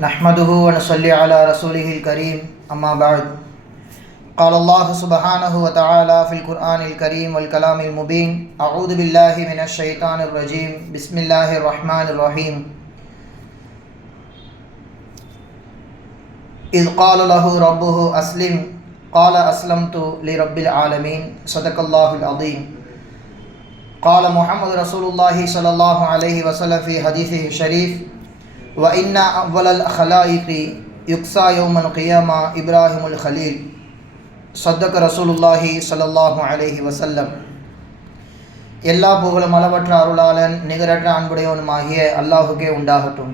نحمده ونصلي على رسوله الكريم أما بعد قال الله سبحانه وتعالى في القرآن الكريم والكلام المبين أعوذ بالله من الشيطان الرجيم بسم الله الرحمن الرحيم إذ قال له ربه أسلم قال أسلمت لرب العالمين صدق الله العظيم قال محمد رسول الله صلى الله عليه وسلم في حديثه الشريف وإن أول الخلائق يقصى يوم القيامة إبراهيم الخليل صدق رسول الله صلى الله عليه وسلم. எல்லா புகழும் அளவற்ற அருளாளன் நிகரற்ற அன்புடையவனுமாகிய அல்லாஹுக்கே உண்டாகட்டும்.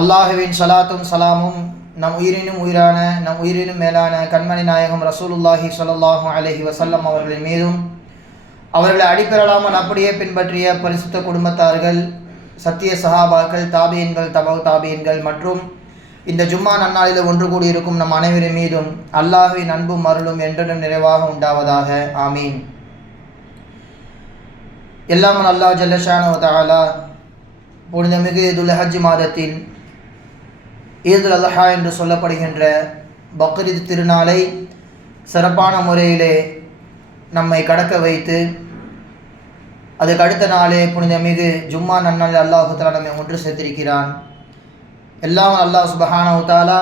அல்லாஹுவின் சலாத்தும் சலாமும் நம் உயிரினும் உயிரான நம் உயிரினும் மேலான கண்மணி நாயகம் ரசூலுல்லாஹி ஸல்லல்லாஹு அலைஹி வஸல்லம் அவர்களின் மீதும் அவர்களை அடிப்பெறலாமல் அப்படியே பின்பற்றிய பரிசுத்த குடும்பத்தார்கள், சத்திய சஹாபாக்கள், தாபியன்கள், தபவு தாபியன்கள் மற்றும் இந்த ஜும்மா நன்னாளில் ஒன்று கூடியிருக்கும் நம் அனைவரின் மீதும் அல்லாஹ்வின் அன்பும் அருளும் என்றும் நிறைவாக உண்டாவதாக. ஆமீன். எல்லாமல் அல்லாஹ் ஜல்லஷானு வ தஆலா புனிதமிகு துல்ஹஜ் மாதத்தின் ஈதுல் அல்ஹா என்று சொல்லப்படுகின்ற பக்ரீத் திருநாளை சிறப்பான முறையிலே நம்மை கடக்க வைத்து அதுக்கு அடுத்த நாளே புனிதமிகு ஜும்மா நன்னாளில் அல்லாஹு தஆலா நம்மை ஒன்று சேர்த்திருக்கிறான். எல்லாம் அல்லாஹ் சுப்ஹானஹு வ தஆலா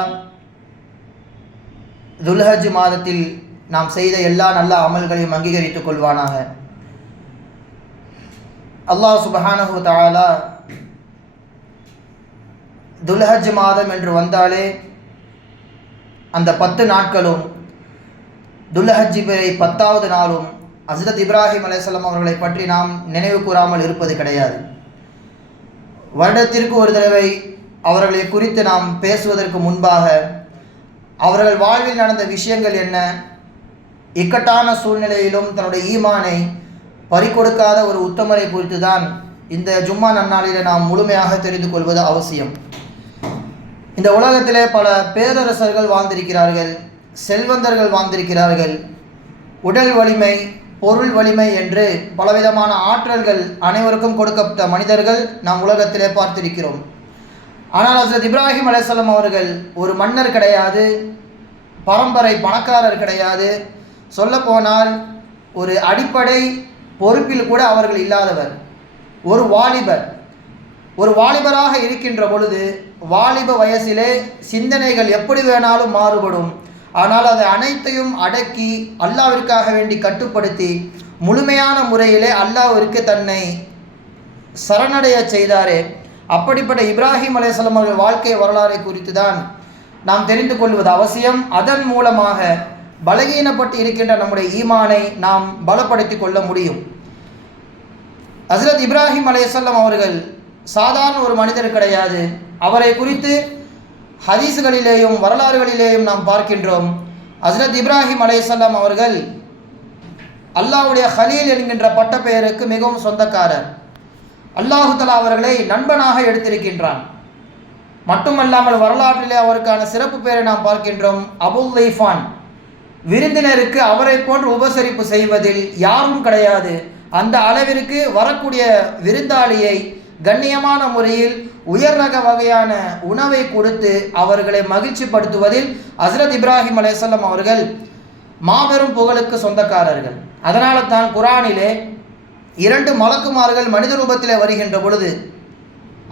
துல்ஹஜ் மாதத்தில் நாம் செய்த எல்லா நல்ல அமல்களையும் அங்கீகரித்துக் கொள்வானாக. அல்லாஹ் சுப்ஹானஹு வ தஆலா துல்ஹஜ் மாதம் என்று வந்தாலே அந்த 10 நாட்களும் துல்ஹஜ் 10வது நாளும் ஹஸ்ரத் இப்ராஹிம் அலைஹிஸ்ஸலாம் அவர்களை பற்றி நாம் நினைவு கூறாமல் இருப்பது கிடையாது. வருடத்திற்கு ஒரு தடவை அவர்களை குறித்து நாம் பேசுவதற்கு முன்பாக அவர்கள் வாழ்வில் நடந்த விஷயங்கள் என்ன, இக்கட்டான சூழ்நிலையிலும் தன்னுடைய ஈமானை பறிகொடுக்காத ஒரு உத்தமரை குறித்து தான் இந்த ஜும்மா நன்னாளில் நாம் முழுமையாக தெரிந்து கொள்வது அவசியம். இந்த உலகத்திலே பல பேரரசர்கள் வாழ்ந்திருக்கிறார்கள், செல்வந்தர்கள் வாழ்ந்திருக்கிறார்கள். உடல் வலிமை, பொருள் வலிமை என்று பலவிதமான ஆற்றல்கள் அனைவருக்கும் கொடுக்கப்பட்ட மனிதர்கள் நாம் உலகத்திலே பார்த்திருக்கிறோம். ஆனால் ஹஸ்ரத் இப்ராஹிம் அலைஹிஸ்ஸலாம் அவர்கள் ஒரு மன்னர் கிடையாது, பரம்பரை பணக்காரர் கிடையாது, சொல்லப்போனால் ஒரு அடிப்படை பொறுப்பில் கூட அவர்கள் இல்லாதவர். ஒரு வாலிபர். ஒரு வாலிபராக இருக்கின்ற பொழுது வாலிப வயசிலே சிந்தனைகள் எப்படி வேணாலும் மாறுபடும். ஆனால் அதை அனைத்தையும் அடக்கி அல்லாஹ்விற்காக வேண்டி கட்டுப்படுத்தி முழுமையான முறையிலே அல்லாஹ்விற்கு தன்னை சரணடைய செய்தாரே, அப்படிப்பட்ட இப்ராஹிம் அலைஹிஸ்ஸலாம் அவர்கள் வாழ்க்கை வரலாறை குறித்து தான் நாம் தெரிந்து கொள்வது அவசியம். அதன் மூலமாக பலகீனப்பட்டு இருக்கின்ற நம்முடைய ஈமானை நாம் பலப்படுத்தி கொள்ள முடியும். ஹஸ்ரத் இப்ராஹிம் அலைஹிஸ்ஸலாம் அவர்கள் சாதாரண ஒரு மனிதர் கிடையாது. அவரை குறித்து ஹதீஸ்களிலேயும் வரலாறுகளிலேயும் நாம் பார்க்கின்றோம். ஹஸ்ரத் இப்ராஹிம் அலைஹிஸ்ஸலாம் அவர்கள் அல்லாஹ்வுடைய ஹலீல் என்கின்ற பட்ட பெயருக்கு மிகவும் சொந்தக்காரர். அல்லாஹு தஆலா அவர்களை நண்பனாக எடுத்திருக்கின்றான். மட்டுமல்லாமல் வரலாற்றிலே அவருக்கான சிறப்பு பெயரை நாம் பார்க்கின்றோம், அபுல் லைஃபான். விருந்தினருக்கு அவரை போன்று உபசரிப்பு செய்வதில் யாரும் கிடையாது. அந்த அளவிற்கு வரக்கூடிய விருந்தாளியை கண்ணியமான முறையில் உயர் ரக வகையான உணவை கொடுத்து அவர்களை மகிழ்ச்சிப்படுத்துவதில் ஹஸ்ரத் இப்ராஹிம் அலைஹிஸ்ஸலாம் அவர்கள் மாபெரும் புகழுக்கு சொந்தக்காரர்கள். அதனால தான் குர்ஆனிலே 2 மலக்குமார்கள் மனித ரூபத்திலே வருகின்ற பொழுது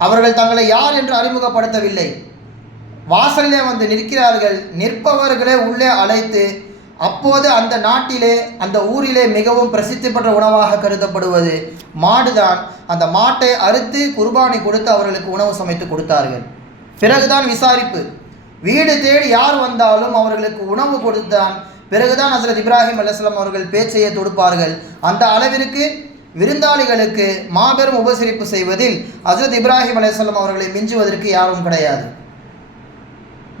அவர்கள் தங்களை யார் என்று அறிமுகப்படுத்தவில்லை. வாசலிலே வந்து நிற்கிறார்கள். நிற்பவர்களே உள்ளே அழைத்து, அப்போது அந்த நாட்டிலே அந்த ஊரிலே மிகவும் பிரசித்தி பெற்ற உணவாக கருதப்படுவது மாடுதான். அந்த மாட்டை அறுத்து குர்பானி கொடுத்து அவர்களுக்கு உணவு சமைத்து கொடுத்தார்கள். பிறகுதான் விசாரிப்பு. வீடு தேடி யார் வந்தாலும் அவர்களுக்கு உணவு கொடுத்தான் பிறகுதான் ஹஸ்ரத் இப்ராஹிம் அலைஹிஸ்ஸலாம் அவர்கள் பேச்சையை தொடுப்பார்கள். அந்த அளவிற்கு விருந்தாளிகளுக்கு மாபெரும் உபசரிப்பு செய்வதில் ஹஸ்ரத் இப்ராஹிம் அலைஹிஸ்ஸலாம் அவர்களை மிஞ்சுவதற்கு யாரும் கிடையாது.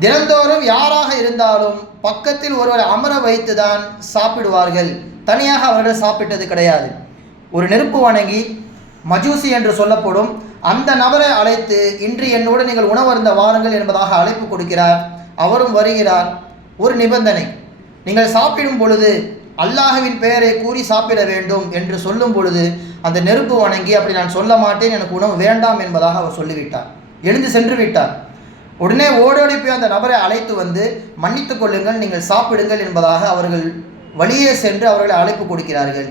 தினந்தோறும் யாராக இருந்தாலும் பக்கத்தில் ஒருவரை அமர வைத்து தான் சாப்பிடுவார்கள். தனியாக அவர்கள் சாப்பிட்டது கிடையாது. ஒரு நெருப்பு வணங்கி மஜூசி என்று சொல்லப்படும் அந்த நபரை அழைத்து, இன்று என்னோடு நீங்கள் உணவருந்த வாருங்கள் என்பதாக அழைப்பு கொடுக்கிறார். அவரும் வருகிறார். ஒரு நிபந்தனை, நீங்கள் சாப்பிடும் பொழுது அல்லாஹ்வின் பெயரை கூறி சாப்பிட வேண்டும் என்று சொல்லும் பொழுது அந்த நெருப்பு வணங்கி, அப்படி நான் சொல்ல மாட்டேன், எனக்கு உணவு வேண்டாம் என்பதாக அவர் சொல்லிவிட்டார். எழுந்து சென்று விட்டார். உடனே ஓடோடி போய் அந்த நபரை அழைத்து வந்து, மன்னித்து கொள்ளுங்கள், நீங்கள் சாப்பிடுங்கள் என்பதாக அவர்கள் வழியே சென்று அவர்களை அழைப்பு கொடுக்கிறார்கள்.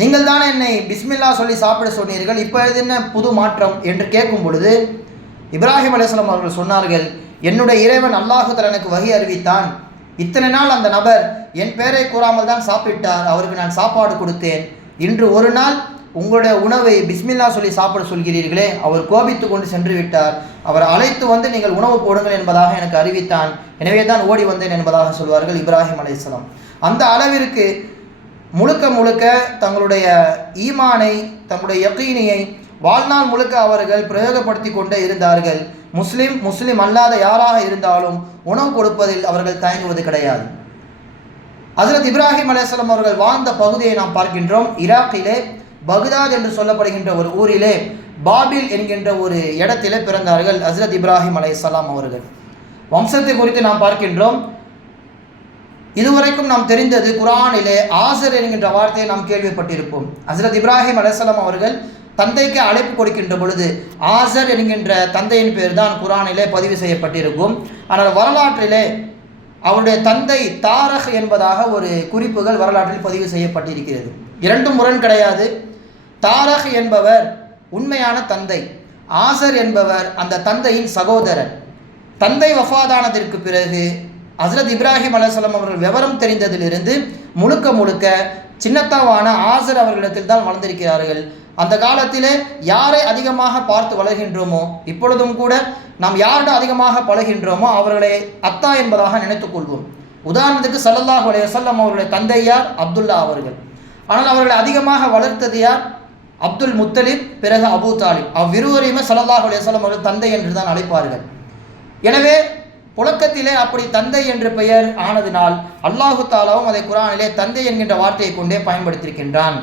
நீங்கள் தானே என்னை பிஸ்மில்லா சொல்லி சாப்பிட சொன்னீர்கள், இப்போ என்ன புது மாற்றம் என்று கேட்கும் பொழுது இப்ராஹிம் அலைஹிஸ்ஸலாம் அவர்கள் சொன்னார்கள், என்னுடைய இறைவன் அல்லாஹு தஆலா எனக்கு வஹி அறிவித்தான். இத்தனை நாள் அந்த நபர் என் பெயரை கூறாமல் தான் சாப்பிட்டார், அவருக்கு நான் சாப்பாடு கொடுத்தேன். இன்று ஒரு நாள் உங்களுடைய உணவை பிஸ்மில்லா சொல்லி சாப்பிட சொல்கிறீர்களே, அவர் கோபித்து கொண்டு சென்று விட்டார். அவரை அழைத்து வந்து நீங்கள் உணவு போடுங்கள் என்பதாக எனக்கு அறிவித்தான், எனவே தான் ஓடி வந்தேன் என்பதாக சொல்வார்கள் இப்ராஹிம் அலைஹிஸ்ஸலாம். அந்த அளவிற்கு முழுக்க முழுக்க தங்களுடைய ஈமானை, தங்களுடைய யகீனியை வாழ்நாள் முழுக்க அவர்கள் பிரயோகப்படுத்தி கொண்டே இருந்தார்கள். முஸ்லிம் அல்லாத யாராக இருந்தாலும் உணவு கொடுப்பதில் அவர்கள் தயங்குவது கிடையாது. ஹஜ்ரத் இப்ராஹிம் அலைஹிஸ்ஸலாம் அவர்கள் வாழ்ந்த பகுதியை நாம் பார்க்கின்றோம். ஈராக்கிலே பக்தாத் என்று சொல்லப்படுகின்ற ஒரு ஊரிலே பாபில் என்கின்ற ஒரு இடத்திலே பிறந்தார்கள் ஹஜ்ரத் இப்ராஹிம் அலைஹிஸ்ஸலாம் அவர்கள். வம்சத்தை குறித்து நாம் பார்க்கின்றோம். இதுவரைக்கும் நாம் தெரிந்தது குர்ஆனிலே ஆசர் என்கின்ற வார்த்தையை நாம் கேள்விப்பட்டிருப்போம். ஹஜ்ரத் இப்ராஹிம் அலைஹிஸ்ஸலாம் அவர்கள் தந்தைக்கு அழைப்பு கொடுக்கின்ற பொழுது ஆசர் என்கின்ற தந்தையின் பேர் தான் குர்ஆனிலே பதிவு செய்யப்பட்டிருக்கும். ஆனால் வரலாற்றிலே அவருடைய தந்தை தாரக் என்பதாக ஒரு குறிப்புகள் வரலாற்றில் பதிவு செய்யப்பட்டிருக்கிறது. இரண்டும் முரண் கிடையாது. தாரக் என்பவர் உண்மையான தந்தை, ஆசர் என்பவர் அந்த தந்தையின் சகோதரர். தந்தை வஃபாதானதற்கு பிறகு ஹஜ்ரத் இப்ராஹிம் அலைஹிஸ்ஸலாம் அவர்கள் விவரம் தெரிந்ததிலிருந்து முழுக்க முழுக்க சின்னத்தாவான ஆசர் அவர்களிடத்தில் தான் வளர்ந்திருக்கிறார்கள். அந்த காலத்திலே யாரை அதிகமாக பார்த்து வளர்கின்றோமோ, இப்பொழுதும் கூட நாம் யாரிடம் அதிகமாக பழகின்றோமோ அவர்களை அத்தா என்பதாக நினைத்துக் கொள்வோம். உதாரணத்துக்கு ஸல்லல்லாஹு அலைஹி வஸல்லம் அவருடைய தந்தை யார்? அப்துல்லா அவர்கள். ஆனால் அவர்களை அதிகமாக வளர்த்தது யார்? அப்துல் முத்தலிப், பிறகு அபூ தாலிப். அவ்விருவரையுமே ஸல்லல்லாஹு அலைஹி வஸல்லம் அவர்கள் தந்தை என்று தான் அழைப்பார்கள். எனவே புழக்கத்திலே அப்படி தந்தை என்று பெயர் ஆனதினால் அல்லாஹு தாலாவும் அதை குர்ஆனிலே தந்தை என்கின்ற வார்த்தையை கொண்டே பயன்படுத்தியிருக்கின்றான்.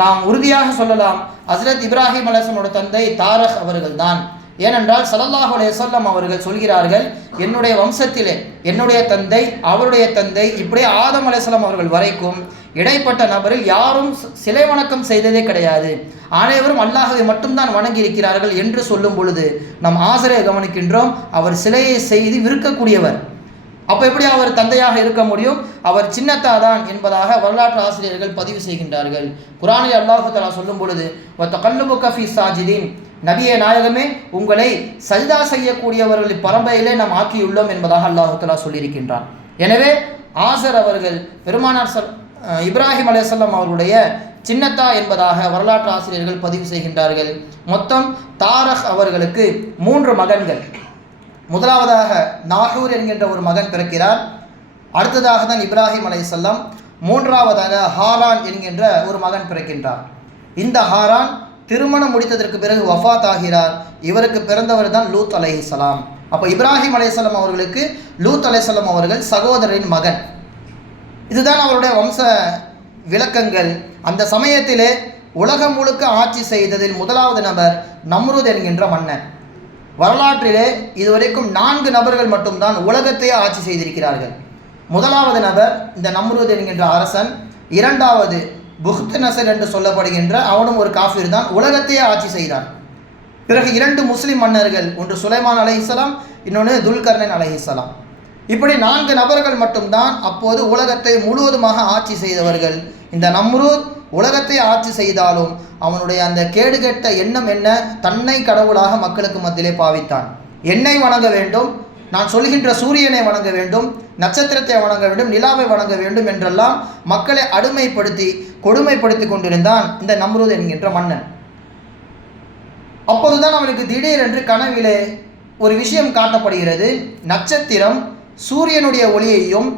நாம் உறுதியாக சொல்லலாம், ஹஜ்ரத் இப்ராஹிம் அலைஹிஸ்ஸலாமோட தந்தை தாரக் அவர்கள் தான். ஏனென்றால் ஸல்லல்லாஹு அலைஹி வஸல்லம் அவர்கள் சொல்கிறார்கள், என்னுடைய வம்சத்திலே என்னுடைய தந்தை, அவருடைய தந்தை, இப்படியே ஆதம் அலைஹிஸ்ஸலாம் அவர்கள் வரைக்கும் இடைப்பட்ட நபரில் யாரும் சிலை வணக்கம் செய்ததே கிடையாது, அனைவரும் அல்லாஹ்வை மட்டும்தான் வணங்கி இருக்கிறார்கள் என்று சொல்லும் பொழுது நாம் ஆசரை கவனிக்கின்றோம். அவர் சிலையை செய்து விற்கக்கூடியவர். அப்போ எப்படி அவர் தந்தையாக இருக்க முடியும்? அவர் சின்னத்தாதான் என்பதாக வரலாற்று ஆசிரியர்கள் பதிவு செய்கின்றார்கள். குர்ஆனில் அல்லாஹ் தஆலா சொல்லும் பொழுது வதகல்லுபுக ஃபீ சாஜிதீன், நபியே நாயகமே, உங்களை சஜ்தா செய்யக்கூடியவர்களின் பரம்பரையிலே நாம் ஆக்கியுள்ளோம் என்பதாக அல்லாஹ் தஆலா சொல்லியிருக்கின்றான். எனவே ஆசர் அவர்கள் பெருமானார் இப்ராஹிம் அலைஹிஸ்ஸலாம் அவர்களுடைய சின்னத்தா என்பதாக வரலாற்று ஆசிரியர்கள் பதிவு செய்கின்றார்கள். மொத்தம் தாரக் அவர்களுக்கு 3 மகன்கள். முதலாவதாக நாகூர் என்கின்ற ஒரு மகன் பிறக்கிறார். அடுத்ததாக தான் இப்ராஹிம் அலைஹிஸ்ஸலாம். மூன்றாவதாக ஹாரான் என்கின்ற ஒரு மகன் பிறக்கின்றார். இந்த ஹாரான் திருமணம் முடித்ததற்கு பிறகு வஃபாத் ஆகிறார். இவருக்கு பிறந்தவர் தான் லூத் அலைஹிஸ்ஸலாம். அப்போ இப்ராஹிம் அலைஹிஸ்ஸலாம் அவர்களுக்கு லூத் அலைஹிஸ்ஸலாம் அவர்கள் சகோதரின் மகன். இதுதான் அவருடைய வம்ச விளக்கங்கள். அந்த சமயத்திலே உலகம் முழுக்க ஆட்சி செய்ததில் முதலாவது நபர் நம்ரூத் என்கின்ற மன்னன். வரலாற்றிலே இதுவரைக்கும் 4 நபர்கள் மட்டும்தான் உலகத்தையே ஆட்சி செய்திருக்கிறார்கள். முதலாவது நபர் இந்த நம்ரூத் என்கின்ற அரசன். இரண்டாவது புக்த் நசர் என்று சொல்லப்படுகின்ற அவனும் ஒரு காஃபிர் தான், உலகத்தையே ஆட்சி செய்தான். பிறகு 2 முஸ்லிம் மன்னர்கள், ஒன்று சுலைமான் அலைஹிஸ்ஸலாம், இன்னொன்று துல்கர்னைன் அலைஹிஸ்ஸலாம். இப்படி 4 நபர்கள் மட்டும்தான் அப்போது உலகத்தை முழுவதுமாக ஆட்சி செய்தவர்கள். இந்த நம்ரூத் உலகத்தை ஆட்சி செய்தாலும் அவனுடைய அந்த கேடுகெட்ட எண்ணம் என்ன? தன்னை கடவுளாக மக்களுக்கு மத்தியிலே பாவித்தான். என்னை வணங்க வேண்டும், நான் சொல்கின்ற சூரியனை வணங்க வேண்டும், நட்சத்திரத்தை வணங்க வேண்டும், நிலாவை வணங்க வேண்டும் என்றெல்லாம் மக்களை அடிமைப்படுத்தி கொடுமைப்படுத்தி கொண்டிருந்தான் இந்த நம்ரூத் என்கின்ற மன்னன். அப்போதுதான் அவனுக்கு திடீரென்று கனவிலே ஒரு விஷயம் காட்டப்படுகிறது. நட்சத்திரம் சூரியனுடைய ஒளியையும்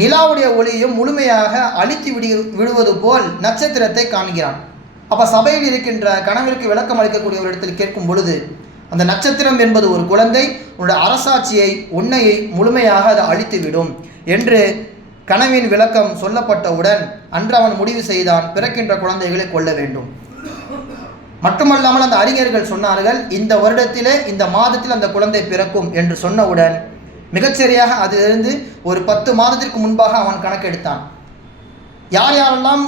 நிலாவுடைய ஒளியையும் முழுமையாக அழித்து விடுவது போல் நட்சத்திரத்தை காண்கிறான். அப்போ சபையில் இருக்கின்ற கனவிற்கு விளக்கம் அளிக்கக்கூடிய ஒரு இடத்தில் கேட்கும் பொழுது, அந்த நட்சத்திரம் என்பது ஒரு குழந்தை, உன்னுடைய அரசாட்சியை உன்னையை முழுமையாக அது அழித்துவிடும் என்று கனவின் விளக்கம் சொல்லப்பட்டவுடன் அன்று அவன் முடிவு செய்தான், பிறக்கின்ற குழந்தைகளை கொல்ல வேண்டும். மட்டுமல்லாமல் அந்த அறிஞர்கள் சொன்னார்கள், இந்த வருடத்திலே இந்த மாதத்தில் அந்த குழந்தை பிறக்கும் என்று சொன்னவுடன் மிகச்சரியாக அதிலிருந்து ஒரு 10 மாதத்திற்கு முன்பாக அவன் கணக்கெடுத்தான். யார் யாரெல்லாம்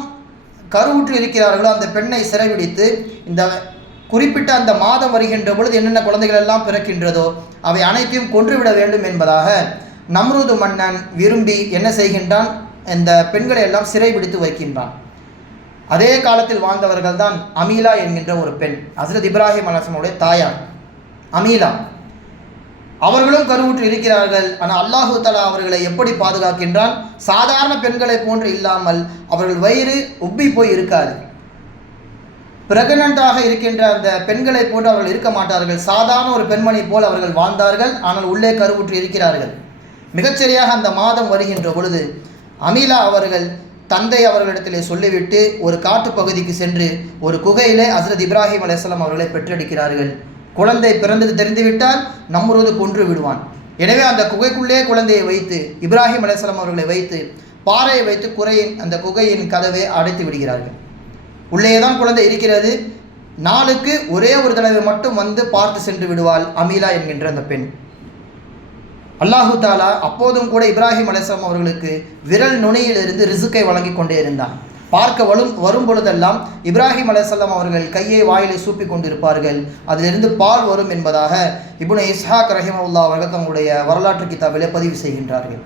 கருவுற்று இருக்கிறார்களோ அந்த பெண்ணை சிறைபிடித்து இந்த குறிப்பிட்ட அந்த மாதம் வருகின்ற பொழுது என்னென்ன குழந்தைகள் எல்லாம் பிறக்கின்றதோ அவை அனைத்தையும் கொன்றுவிட வேண்டும் என்பதாக நம்ரூது மன்னன் விரும்பி என்ன செய்கின்றான், இந்த பெண்களை எல்லாம் சிறைபிடித்து வைக்கின்றான். அதே காலத்தில் வாழ்ந்தவர்கள் தான் அமீலா என்கின்ற ஒரு பெண், ஹஸ்ரத் இப்ராஹிம் அலைஹிஸ்ஸலாமுடைய தாயார் அமீலா. அவர்களும் கருவுற்று இருக்கிறார்கள். ஆனால் அல்லாஹு தஆலா அவர்களை எப்படி பாதுகாக்கின்றான், சாதாரண பெண்களை போன்று இல்லாமல் அவர்கள் வயிறு உப்பி போய் இருக்காது. பிரெக்னண்டாக இருக்கின்ற அந்த பெண்களை போன்று அவர்கள் இருக்க மாட்டார்கள். சாதாரண ஒரு பெண்மணி போல் அவர்கள் வாழ்ந்தார்கள். ஆனால் உள்ளே கருவுற்று இருக்கிறார்கள். மிகச்சரியாக அந்த மாதம் வருகின்ற பொழுது அமீலா அவர்கள் தந்தை அவர்களிடத்திலே சொல்லிவிட்டு ஒரு காட்டு பகுதிக்கு சென்று ஒரு குகையிலே ஹஸ்ரத் இப்ராஹிம் அலைஹிஸ்ஸலாம் அவர்களை பெற்றெடுக்கிறார்கள். குழந்தை பிறந்தது தெரிந்துவிட்டால் நம்ரூது கொன்று விடுவான். எனவே அந்த குகைக்குள்ளே குழந்தையை வைத்து இப்ராஹிம் அலைஹிஸ்ஸலாம் அவர்களை வைத்து பாறையை வைத்து அந்த குகையின் கதவை அடைத்து விடுகிறார்கள். உள்ளே தான் குழந்தை இருக்கிறது. நாளுக்கு ஒரே ஒரு தடவை மட்டும் வந்து பார்த்து சென்று விடுவாள் அமீலா என்கின்ற அந்த பெண். அல்லாஹு தாலா அப்போதும் கூட இப்ராஹிம் அலைஹிஸ்ஸலாம் அவர்களுக்கு விரல் நுனியிலிருந்து ரிசுக்கை வழங்கி கொண்டே இருந்தான். பார்க்க வரும் பொழுதெல்லாம் இப்ராஹிம் அலைஹிஸ்ஸலாம் அவர்கள் கையை வாயிலை சூப்பி கொண்டிருப்பார்கள். அதிலிருந்து பால் வரும் என்பதாக இப்னு இஸ்ஹாக் ரஹிமஹுல்லாஹ் அவர்கள் தங்களுடைய வரலாற்று கிதாபிலே பதிவு செய்கின்றார்கள்.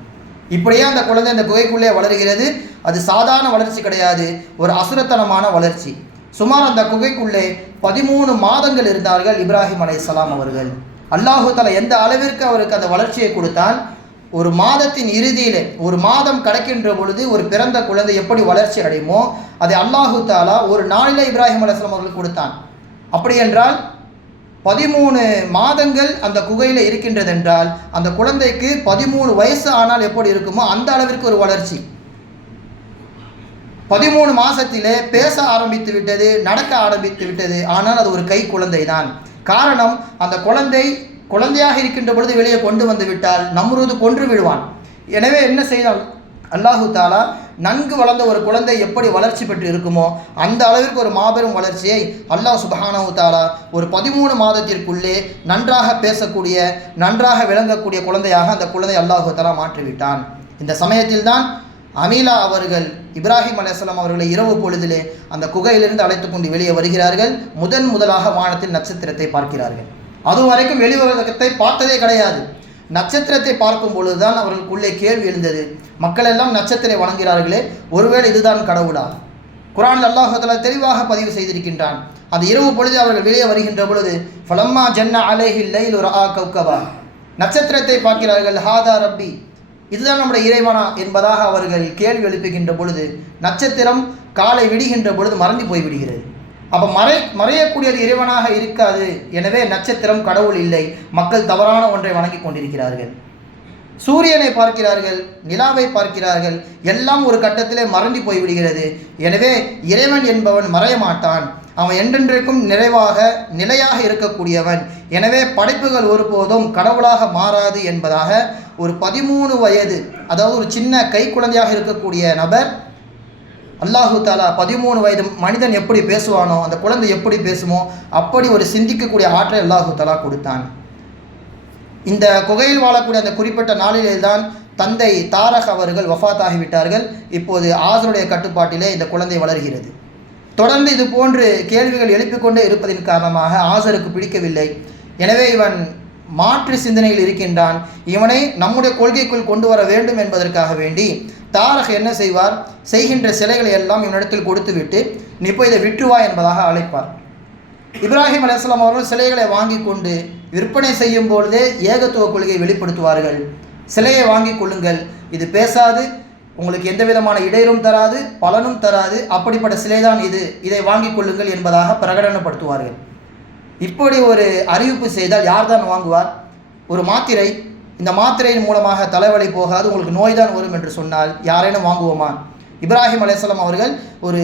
இப்படியே அந்த குழந்தை அந்த குகைக்குள்ளே வளர்கிறது. அது சாதாரண வளர்ச்சி கிடையாது, ஒரு அசுரத்தனமான வளர்ச்சி. சுமார் அந்த குகைக்குள்ளே 13 மாதங்கள் இருந்தார்கள் இப்ராஹிம் அலைஹிஸ்ஸலாம் அவர்கள். அல்லாஹு தஆலா எந்த அளவிற்கு அவருக்கு அந்த வளர்ச்சியை கொடுத்தான், ஒரு மாதத்தின் இறுதியிலே ஒரு மாதம் கடக்கின்ற பொழுது ஒரு பிறந்த குழந்தை எப்படி வளர்ச்சி அடையுமோ அதை அல்லாஹு தஆலா ஒரு நாளிலே இப்ராஹிம் அலைஹிஸ்ஸலாம் அவர்களுக்கு கொடுத்தான். அப்படி என்றால் 13 மாதங்கள் அந்த குகையில் இருக்கின்றது என்றால் அந்த குழந்தைக்கு 13 வயசு ஆனால் எப்படி இருக்குமோ அந்த அளவிற்கு ஒரு வளர்ச்சி. 13 மாதத்திலே பேச ஆரம்பித்து விட்டது, நடக்க ஆரம்பித்து விட்டது. ஆனால் அது ஒரு கை குழந்தை தான். காரணம், அந்த குழந்தையாக இருக்கின்ற பொழுது வெளியே கொண்டு வந்து விட்டால் நம்ரூது கொன்று விடுவான். எனவே என்ன செய்தால் அல்லாஹு தாலா நன்கு வளர்ந்த ஒரு குழந்தை எப்படி வளர்ச்சி பெற்று இருக்குமோ அந்த அளவிற்கு ஒரு மாபெரும் வளர்ச்சியை அல்லாஹ் சுப்ஹானஹு தஆலா ஒரு 13 மாதத்திற்குள்ளே நன்றாக பேசக்கூடிய நன்றாக விளங்கக்கூடிய குழந்தையாக அந்த குழந்தை அல்லாஹு தஆலா மாற்றிவிட்டான். இந்த சமயத்தில் தான் அமீலா அவர்கள் இப்ராஹிம் அலைஹிஸ்ஸலாம் அவர்களை இரவு பொழுதிலே அந்த குகையிலிருந்து அழைத்து கொண்டு வெளியே வருகிறார்கள். முதலாக வானத்தில் நட்சத்திரத்தை பார்க்கிறார்கள். அதுவரைக்கும் வெளி உலகத்தை பார்த்ததே கிடையாது. நட்சத்திரத்தை பார்க்கும் பொழுதுதான் அவர்களுக்குள்ளே கேள்வி எழுந்தது, மக்கள் எல்லாம் நட்சத்திரை வணங்குகிறார்களே, ஒருவேளை இதுதான் கடவுளா? குர்ஆனில் அல்லாஹ் தஆலா தெளிவாக பதிவு செய்திருக்கின்றான். அந்த இரவு பொழுது அவர்கள் வெளியே வருகின்ற பொழுது ஃபலம்மா ஜன்ன அலைஹில் லைலு ரஆ கௌகபா, நட்சத்திரத்தை பார்க்கிறார்கள். ஹாதா ரப்பி, இதுதான் நம்முடைய இறைவனா என்பதாக அவர்கள் கேள்வி எழுப்புகின்ற பொழுது நட்சத்திரம் காலை விடுகின்ற பொழுது மறந்து போய்விடுகிறது. அப்போ மறையக்கூடியது இறைவனாக இருக்காது. எனவே நட்சத்திரம் கடவுள் இல்லை, மக்கள் தவறான ஒன்றை வணங்கி கொண்டிருக்கிறார்கள். சூரியனை பார்க்கிறார்கள், நிலாவை பார்க்கிறார்கள், எல்லாம் ஒரு கட்டத்திலே மறந்து போய்விடுகிறது. எனவே இறைவன் என்பவன் மறைய மாட்டான், அவன் என்றென்றைக்கும் நிலையாக இருக்கக்கூடியவன். எனவே படைப்புகள் ஒருபோதும் கடவுளாக மாறாது என்பதாக ஒரு 13 வயது, அதாவது ஒரு சின்ன கை குழந்தையாக இருக்கக்கூடிய நபர் அல்லாஹு தாலா 13 வயது மனிதன் எப்படி பேசுவானோ அந்த குழந்தை எப்படி பேசுமோ அப்படி ஒரு சிந்திக்கக்கூடிய ஆற்றலை அல்லாஹு தாலா கொடுத்தான். இந்த குகையில் வாழக்கூடிய அந்த குறிப்பிட்ட நாளிலே தான் தந்தை தாரக் அவர்கள் வஃபாத் ஆகிவிட்டார்கள். இப்போது ஆசருடைய கட்டுப்பாட்டிலே இந்த குழந்தை வளர்கிறது. தொடர்ந்து இது போன்று கேள்விகள் எழுப்பிக்கொண்டே இருப்பதின் காரணமாக ஆசருக்கு பிடிக்கவில்லை. எனவே இவன் மாற்று சிந்தனையில் இருக்கின்றான். இவனை நம்முடைய கொள்கைக்குள் கொண்டு வர வேண்டும் என்பதற்காக வேண்டி தாரக் என்ன செய்வார், செய்கின்ற சிலைகளை எல்லாம் இவனிடத்தில் கொடுத்துவிட்டு நீ போய் இதை விற்றுவா என்பதாக அழைப்பார். இப்ராஹிம் அலைஹிஸ்ஸலாம் அவர்கள் சிலைகளை வாங்கி கொண்டு விற்பனை செய்யும் பொழுதே ஏகத்துவ கொள்கையை வெளிப்படுத்துவார்கள். சிலையை வாங்கி கொள்ளுங்கள், இது பேசாது, உங்களுக்கு எந்த விதமான இடையூறும் தராது, பலனும் தராது, அப்படிப்பட்ட சிலைதான் இது, இதை வாங்கி கொள்ளுங்கள் என்பதாக பிரகடனப்படுத்துவார்கள். இப்படி ஒரு அறிவிப்பு செய்தால் யார் தான் வாங்குவார்? ஒரு மாத்திரை, இந்த மாத்திரையின் மூலமாக தலைவலி போகாது, உங்களுக்கு நோய் தான் வரும் என்று சொன்னால் யாரேனும் வாங்குவோமா? இப்ராஹிம் அலைஹிஸ்ஸலாம் அவர்கள் ஒரு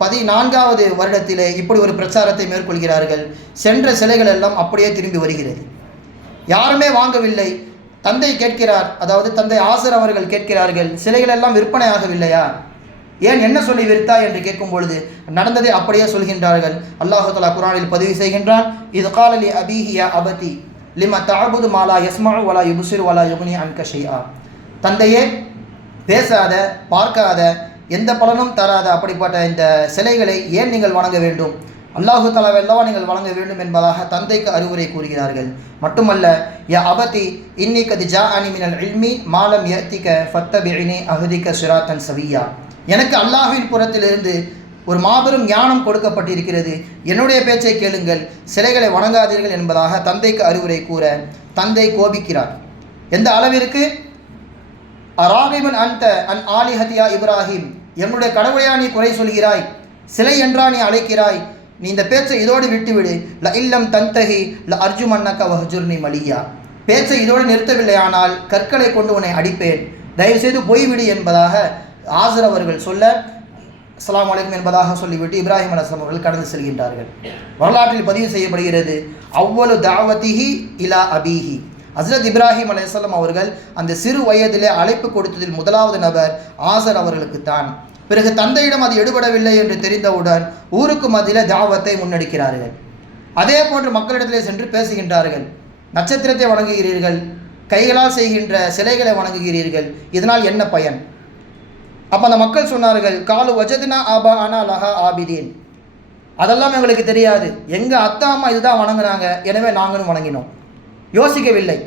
14வது வருடத்திலே இப்படி ஒரு பிரச்சாரத்தை மேற்கொள்கிறார்கள். சென்ற சிலைகள் எல்லாம் அப்படியே திரும்பி வருகிறது, யாருமே வாங்கவில்லை. தந்தை கேட்கிறார், அதாவது தந்தை ஆசர் அவர்கள் கேட்கிறார்கள், சிலைகள் எல்லாம் விற்பனை ஆகவில்லையா, ஏன் என்ன சொல்லி விற்தா என்று கேட்கும் பொழுது நடந்ததை அப்படியே சொல்கின்றார்கள். அல்லாஹ் தஆலா குர்ஆனில் பதிவு செய்கின்றான், இது கால லி அபீஹி யா அபதி லிமா தஅபுது மா லா யஸ்மஉ வலா யுப்சிரு வலா யுக்னி அன்க ஷைஆ. தந்தையே, பேசாத, பார்க்காத, எந்த பலனும் தராத அப்படிப்பட்ட இந்த சிலைகளை ஏன் நீங்கள் வணங்க வேண்டும்? அல்லாஹு தஆலாவெல்லவா நீங்கள் வணங்க வேண்டும் என்பதாக தந்தைக்கு அறிவுரை கூறுகிறார்கள். மட்டுமல்ல, யா அபதி இன்னி கத் ஜாஅனி மினல் இல்மி மாலம் யத்திக ஃபத்தபிஇனி அஹ்திக சிராத்தன் சவியா. எனக்கு அல்லாஹ்வின் புறத்திலிருந்து ஒரு மாபெரும் ஞானம் கொடுக்கப்பட்டிருக்கிறது, என்னுடைய பேச்சை கேளுங்கள், சிலைகளை வணங்காதீர்கள் என்பதாக தந்தைக்கு அறிவுரை கூற தந்தை கோபிக்கிறார். எந்த அளவிற்கு? அராகிபன் அந்த அன் ஆலிஹதியா இப்ராஹிம், என்னுடைய கடவுளையா நீ குறை சொல்கிறாய், சிலை என்றா நீ அழைக்கிறாய், நீ இந்த பேச்சை இதோடு விட்டுவிடு. ல இல்லம் தந்தஹி ல அர்ஜுமன்னக வஹ்ஜுர்னி மலியா, பேச்சை இதோடு நிறுத்தவில்லை ஆனால் கற்களை கொண்டு உன்னை அடிப்பேன், தயவுசெய்து போய்விடு என்பதாக ஆசர் அவர்கள் சொல்ல அஸ்ஸலாமு அலைக்கும் என்பதாக சொல்லிவிட்டு இப்ராஹிம் அலைஹிஸ்ஸலாம் அவர்கள் கடந்து செல்கின்றார்கள். வரலாற்றில் பதிவு செய்யப்படுகிறது, அவ்வளு தாவத்திஹி இலா அபீஹி, ஹஸ்ரத் இப்ராஹிம் அலைஹிஸ்ஸலாம் அவர்கள் அந்த சிறு வயதிலே அழைப்பு கொடுத்ததில் முதலாவது நபர் ஆசர் அவர்களுக்கு தான். பிறகு தந்தையிடம் அது எடுபடவில்லை என்று தெரிந்தவுடன் ஊருக்கு மத்தியில் தாவத்தை முன்னெடுக்கிறார்கள். அதே போன்று மக்களிடத்திலே சென்று பேசுகின்றார்கள். நட்சத்திரத்தை வணங்குகிறீர்கள், கைகளால் செய்கின்ற சிலைகளை வணங்குகிறீர்கள், இதனால் என்ன பயன்? அப்போ அந்த மக்கள் சொன்னார்கள், காலு வஜதுனா ஆபா அனா லஹா ஆபிதீன், அதெல்லாம் எங்களுக்கு தெரியாது, எங்கள் அத்தா அம்மா இதுதான் வணங்குனாங்க, எனவே நாங்களும் வணங்கினோம், யோசிக்கவில்லை.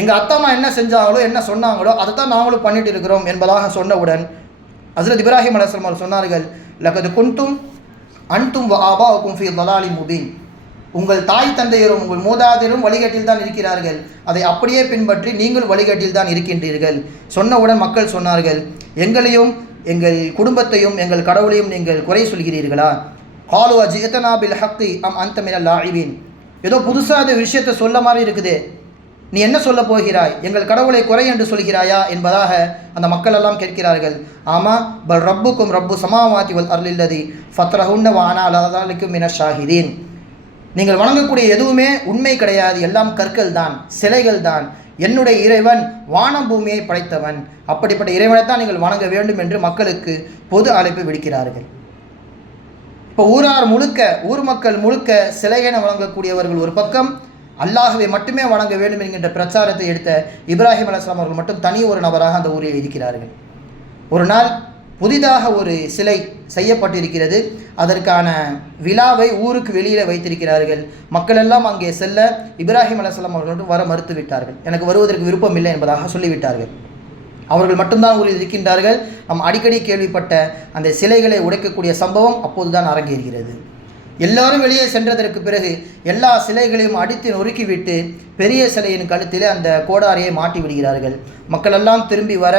எங்கள் அத்தா அம்மா என்ன செஞ்சாங்களோ என்ன சொன்னாங்களோ அதை தான் நாங்களும் பண்ணிட்டு இருக்கிறோம் என்பதாக சொன்னவுடன் ஹஸ்ரத் இப்ராஹிம் அலைஹிஸ்ஸலாம் அவர்கள் சொன்னார்கள், லகது குன்தும் அன்தும் வ ஆபாஉக்கும் ஃபீ ضلالin முபீன், உங்கள் தாய் தந்தையரும் உங்கள் மூதாதையரும் வழிகேட்டில் தான் இருக்கிறார்கள், அதை அப்படியே பின்பற்றி நீங்கள் வழிகேட்டில் தான் இருக்கின்றீர்கள். சொன்னவுடன் மக்கள் சொன்னார்கள், எங்களையும் எங்கள் குடும்பத்தையும் எங்கள் கடவுளையும் நீங்கள் குறை சொல்கிறீர்களா? காலு அஜிதனா பில் ஹக்கி அம் அந்த மினல் லாஇபீன், ஏதோ புதுசாக அது விஷயத்தை சொல்ல மாதிரி இருக்குதே, நீ என்ன சொல்ல போகிறாய், எங்கள் கடவுளை குறை என்று சொல்கிறாயா என்பதாக அந்த மக்கள் எல்லாம் கேட்கிறார்கள். ஆமாம், பல் ரப்புக்கும் ரப்பு சமாவாதி வல் அர்லில்லதி ஃபத்ரஹுன்ன வானா அலாலிக்கும் மின ஷாஹிதீன், நீங்கள் வணங்கக்கூடிய எதுவுமே உண்மை கிடையாது, எல்லாம் கற்கள் தான், சிலைகள் தான், என்னுடைய இறைவன் வானம் பூமியை படைத்தவன், அப்படிப்பட்ட இறைவனைத்தான் நீங்கள் வணங்க வேண்டும் என்று மக்களுக்கு பொது அழைப்பு விடுக்கிறார்கள். இப்போ ஊர் மக்கள் முழுக்க சிலைகளை வணங்கக்கூடியவர்கள் ஒரு பக்கம், அல்லாஹ்வை மட்டுமே வணங்க வேண்டும் என்கின்ற பிரச்சாரத்தை எடுத்த இப்ராஹிம் அலைஹிஸ்ஸலாம் அவர்கள் மட்டும் தனி ஒரு நபராக அந்த ஊரில் இருக்கிறார்கள். ஒரு நாள் புதிதாக ஒரு சிலை செய்யப்பட்டிருக்கிறது, அதற்கான விழாவை ஊருக்கு வெளியில் வைத்திருக்கிறார்கள். மக்கள் எல்லாம் அங்கே செல்ல இப்ராஹிம் அலைஹிஸ்ஸலாம் அவர்கள் வர மறுத்து விட்டார்கள், எனக்கு வருவதற்கு விருப்பம் இல்லை என்பதாக சொல்லிவிட்டார்கள். அவர்கள் மட்டும்தான் ஊரில் இருக்கின்றார்கள். நாம் அடிக்கடி கேள்விப்பட்ட அந்த சிலைகளை உடைக்கக்கூடிய சம்பவம் அப்போதுதான் அரங்கேறுகிறது. எல்லாரும் வெளியே சென்றதற்கு பிறகு எல்லா சிலைகளையும் அடித்து நொறுக்கிவிட்டு பெரிய சிலையின் கழுத்திலே அந்த கோடாரியை மாட்டி விடுகிறார்கள். மக்கள் எல்லாம் திரும்பி வர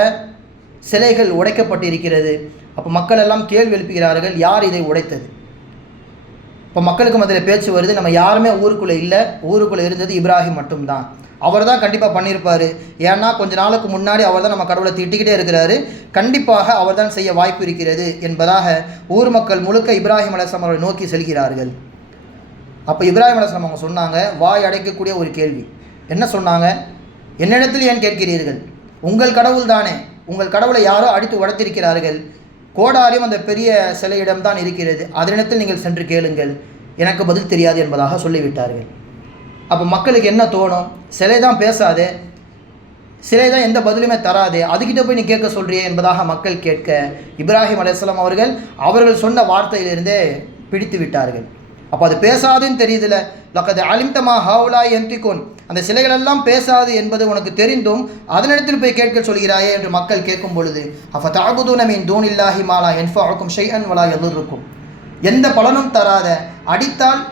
சிலைகள் உடைக்கப்பட்டிருக்கிறது. அப்போ மக்கள் எல்லாம் கேள்வி எழுப்புகிறார்கள், யார் இதை உடைத்தது? இப்போ மக்களுக்கு மத்தியில் பேச்சு வருது, நம்ம யாருமே ஊருக்குள்ளே இல்லை, ஊருக்குள்ளே இருந்தது இப்ராஹிம் மட்டும்தான், அவர் தான் கண்டிப்பாக பண்ணியிருப்பார், ஏன்னா கொஞ்ச நாளுக்கு முன்னாடி அவர் தான் நம்ம கடவுளை திட்டிக்கிட்டே இருக்கிறாரு, கண்டிப்பாக அவர் தான் செய்ய வாய்ப்பு இருக்கிறது என்பதாக ஊர் மக்கள் முழுக்க இப்ராஹிம் அலைஹிஸ்ஸலாம் அவர்களை நோக்கி செல்கிறார்கள். அப்போ இப்ராஹிம் அலைஹிஸ்ஸலாம் அவங்க சொன்னாங்க, வாய் அடைக்கக்கூடிய ஒரு கேள்வி. என்ன சொன்னாங்க? என்னிடத்தில் ஏன் கேட்கிறீர்கள்? உங்கள் கடவுள் தானே, உங்கள் கடவுளை யாரோ அடித்து உடைத்திருக்கிறார்கள், கோடாரியும் அந்த பெரிய சிலையிடம்தான் இருக்கிறது, அதனிடத்தில் நீங்கள் சென்று கேளுங்கள், எனக்கு பதில் தெரியாது என்பதாக சொல்லிவிட்டார்கள். அப்போ மக்களுக்கு என்ன தோணும்? சிலை தான் பேசாதே, சிலை தான் எந்த பதிலுமே தராதே, அதுக்கிட்ட போய் நீ கேட்க சொல்றியே என்பதாக மக்கள் கேட்க இப்ராஹிம் அலைஹிஸ்ஸலாம் அவர்கள் சொன்ன வார்த்தையிலிருந்தே பிடித்து விட்டார்கள். அப்போ அது பேசாதுன்னு தெரியுதுல, லக்கது அலிம்தமா ஹவுலாய் எந்திகோன், அந்த சிலைகளெல்லாம் பேசாது என்பது உனக்கு தெரிந்தும் அதனிடத்தில் போய் கேட்க சொல்கிறாயே என்று மக்கள் கேட்கும் பொழுது, அஃப தஅபுதுன மின் தூனில்லாஹி மா லா யன்ஃபஉக்கும் ஷைஅன் வலா யதுர்ருக்கும், எந்த பலனும் தராத, அடித்தால்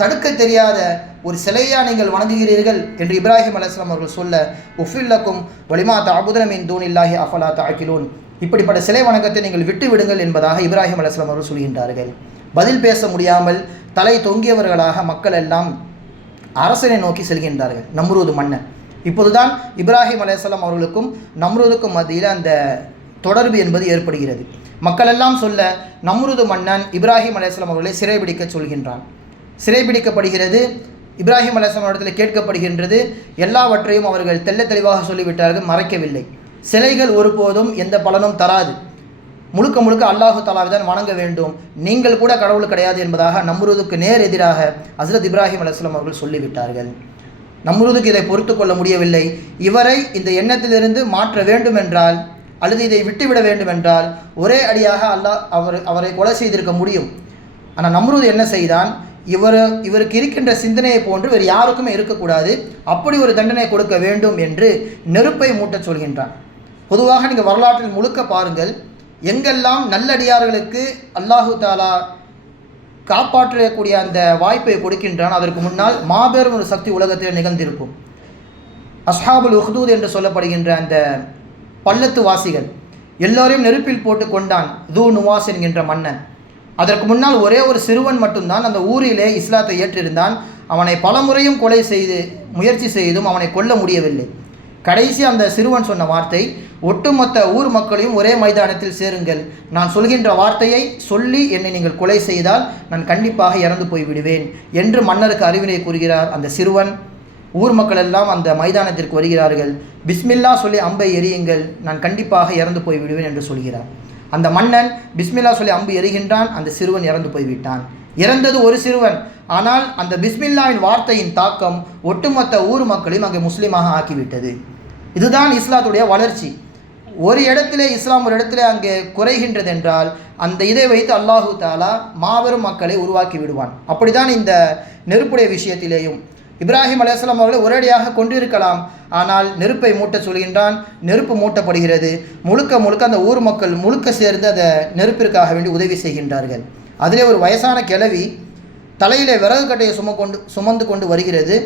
தடுக்க தெரியாத ஒரு சிலையா நீங்கள் வணங்குகிறீர்கள் என்று இப்ராஹிம் அலைஹிஸ்ஸலாம் அவர்கள் சொல்ல, உஃபில்லக்கும் வலிமா தஅபுதுன மின் தூனில்லாஹி அஃபலா தஅகிலூன், இப்படிப்பட்ட சிலை வணக்கத்தை நீங்கள் விட்டு விடுங்கள் என்பதாக இப்ராஹிம் அலைஹிஸ்ஸலாம் அவர்கள் சொல்கின்றார்கள். பதில் பேச முடியாமல் தலை தொங்கியவர்களாக மக்கள் எல்லாம் அரசனை நோக்கி செல்கின்றார்கள், நம்ரூது மன்னன். இப்போதுதான் இப்ராஹிம் அலைஹிஸ்ஸலாம் அவர்களுக்கும் நம்ரூதுக்கும் மத்தியில் அந்த தொடர்பு என்பது ஏற்படுகிறது. மக்கள் எல்லாம் சொல்ல நம்ரூது மன்னன் இப்ராஹிம் அலைஹிஸ்ஸலாம் அவர்களை சிறைபிடிக்க சொல்கின்றான். சிறைபிடிக்கப்படுகிறது. இப்ராஹிம் அலைஹிஸ்ஸலாம் இடத்தில் கேட்கப்படுகின்றது. எல்லாவற்றையும் அவர்கள் தெள்ள தெளிவாக சொல்லிவிட்டார்கள், மறைக்கவில்லை. சிலைகள் ஒருபோதும் எந்த பலனும் தராது, முழுக்க முழுக்க அல்லாஹு தஆலாவை தான் வணங்க வேண்டும், நீங்கள் கூட கடவுள் கிடையாது என்பதாக நம்ரூதுக்கு நேர் எதிராக ஹஸ்ரத் இப்ராஹிம் அலைஹிஸ்ஸலாம் அவர்கள் சொல்லிவிட்டார்கள். நம்ரூதுக்கு இதை பொறுத்து கொள்ள முடியவில்லை. இவரை இந்த எண்ணத்திலிருந்து மாற்ற வேண்டும் என்றால் அல்லது இதை விட்டுவிட வேண்டும் என்றால் ஒரே அடியாக அல்லாஹ் அவரை கொலை செய்திருக்க முடியும். ஆனால் நம்ரூத் என்ன செய்தான், இவருக்கு இருக்கின்ற சிந்தனையை போன்று வேறு யாருக்குமே இருக்கக்கூடாது, அப்படி ஒரு தண்டனை கொடுக்க வேண்டும் என்று நெருப்பை மூட்டச் சொல்கின்றான். பொதுவாக நீங்கள் வரலாற்றில் முழுக்க பாருங்கள், எங்கெல்லாம் நல்லடியார்களுக்கு அல்லாஹு தாலா காப்பாற்றக்கூடிய அந்த வாய்ப்பை கொடுக்கின்றான், அதற்கு முன்னால் மாபெரும் ஒரு சக்தி உலகத்தில் நிகழ்ந்திருக்கும். அஸ்ஹாபுல் உஹ்தூத் என்று சொல்லப்படுகின்ற அந்த பள்ளத்து வாசிகள் எல்லோரையும் நெருப்பில் போட்டு கொண்டான் தூ நுவாஸ் என்கின்ற மன்னன். அதற்கு முன்னால் ஒரே ஒரு சிறுவன் மட்டும்தான் அந்த ஊரிலே இஸ்லாத்தை ஏற்றிருந்தான். அவனை பலமுறையும் கொலை செய்து முயற்சி செய்தும் அவனை கொல்ல முடியவில்லை. கடைசி அந்த சிறுவன் சொன்ன வார்த்தை, ஒட்டுமொத்த ஊர் மக்களையும் ஒரே மைதானத்தில் சேருங்கள், நான் சொல்கின்ற வார்த்தையை சொல்லி என்னை நீங்கள் கொலை செய்தால் நான் கண்டிப்பாக இறந்து போய்விடுவேன் என்று மன்னருக்கு அறிவினை கூறுகிறார். அந்த சிறுவன், ஊர் மக்கள் எல்லாம் அந்த மைதானத்திற்கு வருகிறார்கள். பிஸ்மில்லா சொல்லி அம்பை எறியுங்கள், நான் கண்டிப்பாக இறந்து போய் விடுவேன் என்று சொல்கிறார். அந்த மன்னன் பிஸ்மில்லா சொல்லி அம்பு எறிகின்றான். அந்த சிறுவன் இறந்து போய்விட்டான். இறந்தது ஒரு சிறுவன், ஆனால் அந்த பிஸ்மில்லாவின் வார்த்தையின் தாக்கம் ஒட்டுமொத்த ஊர் மக்களையும் அங்கே முஸ்லீமாக ஆக்கிவிட்டது. இதுதான் இஸ்லாத்துடைய வளர்ச்சி. ஒரு இடத்திலே இஸ்லாம் ஒரு இடத்திலே அங்கே குறைகின்றது என்றால் அந்த இதை வைத்து அல்லாஹு தாலா மாபெரும் மக்களை உருவாக்கி விடுவான். அப்படிதான் இந்த நெருப்புடைய விஷயத்திலேயும் இப்ராஹிம் அலைஹிஸ்ஸலாம் அவர்களை ஒரேடியாக கொண்டிருக்கலாம், ஆனால் நெருப்பை மூட்ட சொல்கின்றான். நெருப்பு மூட்டப்படுகிறது. முழுக்க அந்த ஊர் மக்கள் முழுக்க சேர்ந்து அந்த நெருப்பிற்காக வேண்டி உதவி செய்கின்றார்கள். அதிலே ஒரு வயசான கிழவி தலையிலே விறகு கட்டையை சுமந்து கொண்டு வருகிறது.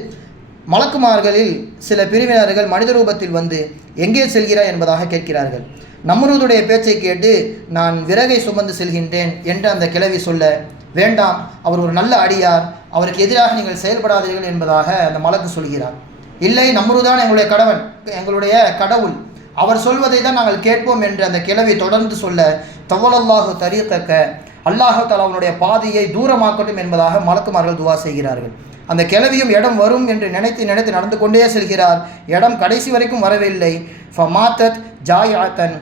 மலக்குமார்களில் சில பிரிவினர்கள் மனித ரூபத்தில் வந்து எங்கே செல்கிறாய் என்பதாக கேட்கிறார்கள். நம்ரூதுடைய பேச்சை கேட்டு நான் விறகை சுமந்து செல்கின்றேன் என்று அந்த கிழவி சொல்ல, வேண்டாம், அவர் ஒரு நல்ல அடியார், அவருக்கு எதிராக நீங்கள் செயல்படாதீர்கள் என்பதாக அந்த மலக்கு சொல்கிறார். இல்லை, நம்ரூதான் எங்களுடைய கடவுள், அவர் சொல்வதை தான் நாங்கள் கேட்போம் என்று அந்த கிழவி தொடர்ந்து சொல்ல, தவலல்லாஹு தரீகக்க, அல்லாஹு தஆலா அவனுடைய பாதையை தூரமாக்கட்டும் என்பதாக மலக்குமார்கள் துவா செய்கிறார்கள். அந்த கிழவியும் இடம் வரும் என்று நினைத்து நடந்து கொண்டே செல்கிறார். இடம் கடைசி வரைக்கும் வரவில்லை. ஃபமாத்தத் ஜாயாத்தன்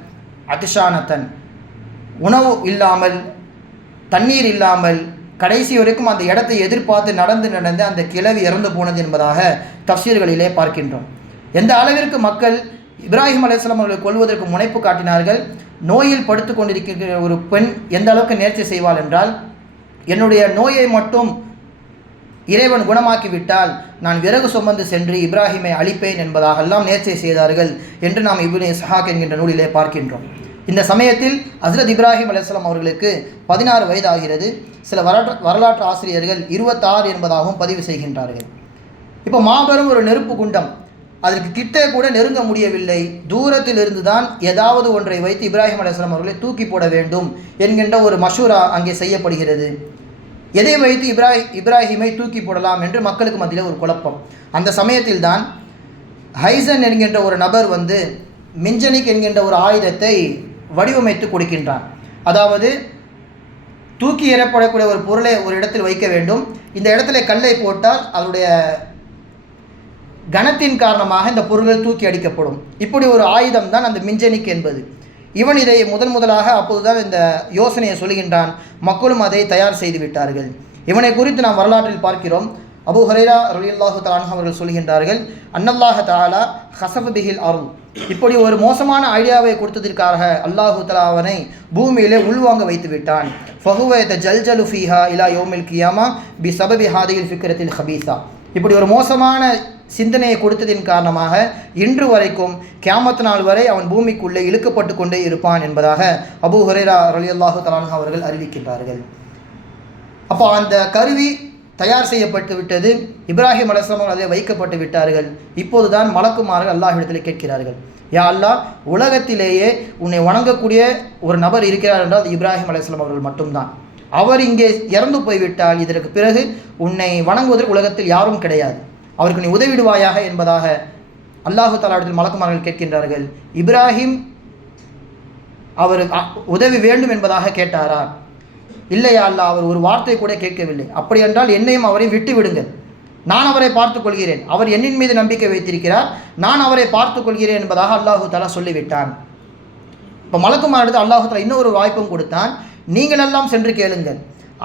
அத்ஷானத்தன், உணவு இல்லாமல் தண்ணீர் இல்லாமல் கடைசி வரைக்கும் அந்த இடத்தை எதிர்பார்த்து நடந்து அந்த கிழவி இறந்து போனது என்பதாக தஃசீர்களிலே பார்க்கின்றோம். எந்த அளவிற்கு மக்கள் இப்ராஹிம் அலைஹிஸ்ஸலாம் அவர்களை கொல்வதற்கு முனைப்பு காட்டினார்கள். நோயில் படுத்து கொண்டிருக்கிற ஒரு பெண் எந்த அளவுக்கு நேர்ச்சி செய்வாள் என்றால், என்னுடைய நோயை மட்டும் இறைவன் குணமாக்கிவிட்டால் நான் விறகு சுமந்து சென்று இப்ராஹிமை அழிப்பேன் என்பதாகெல்லாம் நேர்ச்சை செய்தார்கள் என்று நாம் இப்னு இஸ்ஹாக் என்கின்ற நூலிலே பார்க்கின்றோம். இந்த சமயத்தில் ஹஸ்ரத் இப்ராஹிம் அலைஹிஸ்ஸலாம் அவர்களுக்கு 16 வயது ஆகிறது. சில வரலாற்று ஆசிரியர்கள் 26 என்பதாகவும் பதிவு செய்கின்றார்கள். இப்போ மாபெரும் ஒரு நெருப்பு குண்டம், அதற்கு கிட்டே கூட நெருங்க முடியவில்லை. தூரத்தில் இருந்து தான் ஏதாவது ஒன்றை வைத்து இப்ராஹிம் அலைஹிஸ்ஸலாம் அவர்களை தூக்கி போட வேண்டும் என்கின்ற ஒரு மஷூரா அங்கே செய்யப்படுகிறது. எதை வைத்து இப்ராஹிமை தூக்கி போடலாம் என்று மக்களுக்கு மத்தியில் ஒரு குழப்பம். அந்த சமயத்தில் தான் ஹைசன் என்கின்ற ஒரு நபர் வந்து மின்ஜனிக் என்கின்ற ஒரு ஆயுதத்தை வடிவமைத்து கொடுக்கின்றான். அதாவது தூக்கி எறப்படக்கூடிய ஒரு பொருளை ஒரு இடத்தில் வைக்க வேண்டும். இந்த இடத்துல கல்லை போட்டால் அதனுடைய கனத்தின் காரணமாக இந்த பொருள்கள் தூக்கி அடிக்கப்படும். இப்படி ஒரு ஆயுதம் தான் அந்த மின்ஜனிக் என்பது. இவன் இதை முதலாக அப்போதுதான் இந்த யோசனையை சொல்கின்றான். மக்களும் அதை தயார் செய்து விட்டார்கள். இவனை குறித்து நாம் வரலாற்றில் பார்க்கிறோம். அபூ ஹுரைரா ரலியல்லாஹு தஆலா அன்ஹு அவர்கள் சொல்கின்றார்கள், அன்னல்லாஹ தஆலா ஹஸஃப பிஹில் அர்ள், இப்படி ஒரு மோசமான ஐடியாவை கொடுத்ததற்காக அல்லாஹு தஆலா அவனை பூமியிலே உள்வாங்க வைத்து விட்டான். ஃபஹுவ யதஜல்ஜலு ஃபீஹா இலா யௌமில் கியாமா பிஸபபி ஹாதிஹில் ஃபிக்ரத்தில் ஹபீஸா, இப்படி ஒரு மோசமான சிந்தனையை கொடுத்ததின் காரணமாக இன்று வரைக்கும் கியாமத் நாள் வரை அவன் பூமிக்குள்ளே இழுக்கப்பட்டு கொண்டே இருப்பான் என்பதாக அபூ ஹுரைரா ரலியல்லாஹு தஆலா அன்ஹு அவர்கள் அறிவிக்கின்றார்கள். அப்போ அந்த கருவி தயார் செய்யப்பட்டு விட்டது. இப்ராஹிம் அலைஹிஸ்ஸலாம் அதில் வைக்கப்பட்டு விட்டார்கள். இப்போது தான் மலக்குமார்கள் அல்லாஹ்விடத்தில் கேட்கிறார்கள், யா அல்லாஹ், உலகத்திலேயே உன்னை வணங்கக்கூடிய ஒரு நபர் இருக்கிறார் என்றால் அது இப்ராஹிம் அலைஹிஸ்ஸலாம் அவர்கள் மட்டும்தான். அவர் இங்கே இறந்து போய்விட்டால் இதற்கு பிறகு உன்னை வணங்குவதற்கு உலகத்தில் யாரும் கிடையாது, அவருக்கு நீ உதவிடுவாயாக என்பதாக அல்லாஹு தஆலாவிடத்தில் மலக்குமார்கள் கேட்கின்றார்கள். இப்ராஹிம் அவர் உதவி வேண்டும் என்பதாக கேட்டாரா? இல்லையா அல்லாஹ், அவர் ஒரு வார்த்தை கூட கேட்கவில்லை. அப்படி என்றால் என்னையும் அவரையும் விட்டு விடுங்கள், நான் அவரை பார்த்து கொள்கிறேன், அவர் என்னின் மீது நம்பிக்கை வைத்திருக்கிறார், நான் அவரை பார்த்து கொள்கிறேன் என்பதாக அல்லாஹு தஆலா சொல்லிவிட்டான். இப்போ மலக்குமாரிடத்தில் அல்லாஹு தஆலா இன்னொரு வாய்ப்பும் கொடுத்தான். நீங்கள் எல்லாம் சென்று கேளுங்கள்,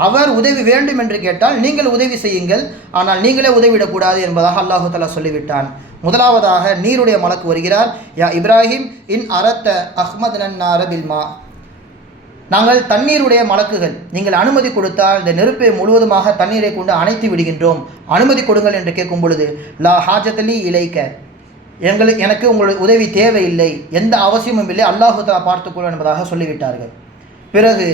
அவர் உதவி வேண்டும் என்று கேட்டால் நீங்கள் உதவி செய்யுங்கள், ஆனால் நீங்களே உதவிடக்கூடாது என்பதாக அல்லாஹு தஆலா சொல்லிவிட்டான். முதலாவதாக நீருடைய மலக்கு வருகிறார். யா இப்ராஹிம் இன் அரத்த அஹ்மத் நன்னார பில்மா, நாங்கள் தண்ணீருடைய மலக்குகள், நீங்கள் அனுமதி கொடுத்தால் இந்த நெருப்பை முழுவதுமாக தண்ணீரை கொண்டு அணைத்து விடுகின்றோம், அனுமதி கொடுங்கள் என்று கேட்கும் பொழுது லா ஹாஜத்தலி இலைக்க, எனக்கு உங்களுக்கு உதவி தேவையில்லை, எந்த அவசியமும் இல்லை, அல்லாஹு தஆலா பார்த்துக்கொள்ளும் என்பதாக சொல்லிவிட்டார்கள். பிறகு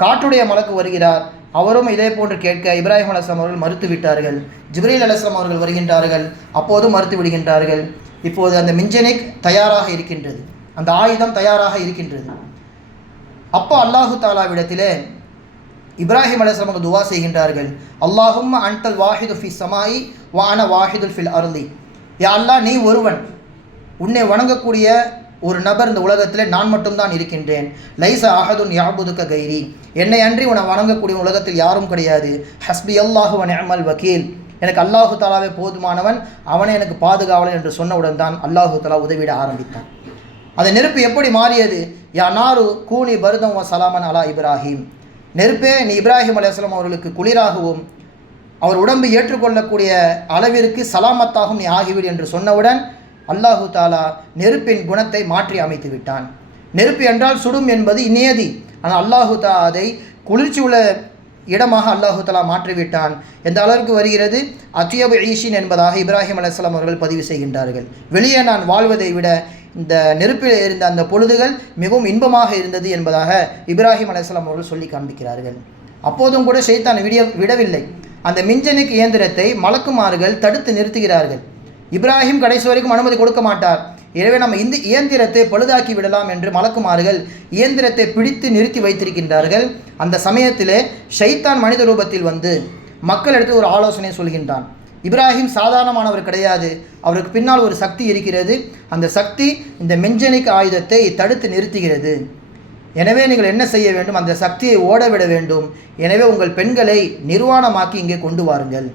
காற்றுடைய மலக்கு வருகிறார். அவரும் இதே போன்று கேட்க இப்ராஹிம் அலைஹிஸ்ஸலாம் அவர்கள் மறுத்து விட்டார்கள். ஜிப்ரீல் அலைஹிஸ்ஸலாம் அவர்கள் வருகின்றார்கள், அப்போதும் மறுத்து விடுகின்றார்கள். இப்போது அந்த மின்ஜனிக் தயாராக இருக்கின்றது, அந்த ஆயுதம் தயாராக இருக்கின்றது. அப்போ அல்லாஹு தாலாவிடத்திலே இப்ராஹிம் அலைஹிஸ்ஸலாம் அவர்கள் துவா செய்கின்றார்கள். அல்லாஹும்ம அன்தல் வாஹிது ஃபி ஸமாஇ வ அன வாஹிதுல் ஃபில் அர்லி, யா அல்லாஹ் நீ ஒருவன், உன்னை வணங்கக்கூடிய ஒரு நபர் இந்த உலகத்தில் நான் மட்டும்தான் இருக்கின்றேன். லைச அஹதுன் யாபுதுக கைரி, என்னை அன்றி உன்னை வணங்கக்கூடிய உலகத்தில் யாரும் கிடையாது. ஹஸ்பி அல்லாஹு வ நிஅமல் வக்கீல், எனக்கு அல்லாஹு தாலாவே போதுமானவன், அவனே எனக்கு பாதுகாவலன் என்று சொன்னவுடன் தான் அல்லாஹு தாலா உதவிட ஆரம்பித்தான். அந்த நெருப்பு எப்படி மாறியது? யா நாரு கூனி பருதம் வ சலாமன் அலா இப்ராஹிம், நெருப்பே நீ இப்ராஹிம் அலைஹிஸ்ஸலாம் அவர்களுக்கு குளிராகவும் அவர் உடம்பு ஏற்றுக்கொள்ளக்கூடிய அளவிற்கு சலாமத்தாகவும் நீ ஆகிவிடு என்று சொன்னவுடன் அல்லாஹு தாலா நெருப்பின் குணத்தை மாற்றி அமைத்து விட்டான். நெருப்பு என்றால் சுடும் என்பது நியதி, ஆனால் அல்லாஹு தாலா அதை குளிர்ச்சி உள்ள இடமாக அல்லாஹு தாலா மாற்றிவிட்டான். எந்த அளவிற்கு வருகிறது? அத்யபு ஈஷின் என்பதாக இப்ராஹிம் அலைஹிஸ்ஸலாம் அவர்கள் பதிவு செய்கின்றார்கள். வெளியே நான் வாழ்வதை விட இந்த நெருப்பில் இருந்த அந்த பொழுதுகள் மிகவும் இன்பமாக இருந்தது என்பதாக இப்ராஹிம் அலைஹிஸ்ஸலாம் அவர்கள் சொல்லி காண்பிக்கிறார்கள். அப்போதும் கூட ஷைத்தான் விடவில்லை. அந்த மின்ஜனிக் இயந்திரத்தை மலக்குமார்கள் தடுத்து நிறுத்துகிறார்கள். இப்ராஹிம் கடைசி வரைக்கும் அனுமதி கொடுக்க மாட்டார். எனவே நம்ம இந்த இயந்திரத்தை பழுதாக்கி விடலாம் என்று மலக்குமார்கள் இயந்திரத்தை பிடித்து நிறுத்தி வைத்திருக்கின்றார்கள். அந்த சமயத்திலே ஷைத்தான் மனித ரூபத்தில் வந்து மக்களிடத்தில் ஒரு ஆலோசனை சொல்கின்றான். இப்ராஹிம் சாதாரணமானவர் கிடையாது, அவருக்கு பின்னால் ஒரு சக்தி இருக்கிறது, அந்த சக்தி இந்த மென்ஜனிக் ஆயுதத்தை தடுத்து நிறுத்துகிறது. எனவே நீங்கள் என்ன செய்ய வேண்டும்? அந்த சக்தியை ஓடவிட வேண்டும். எனவே உங்கள் பெண்களை நிர்வாணமாக்கி இங்கே கொண்டு வாருங்கள்.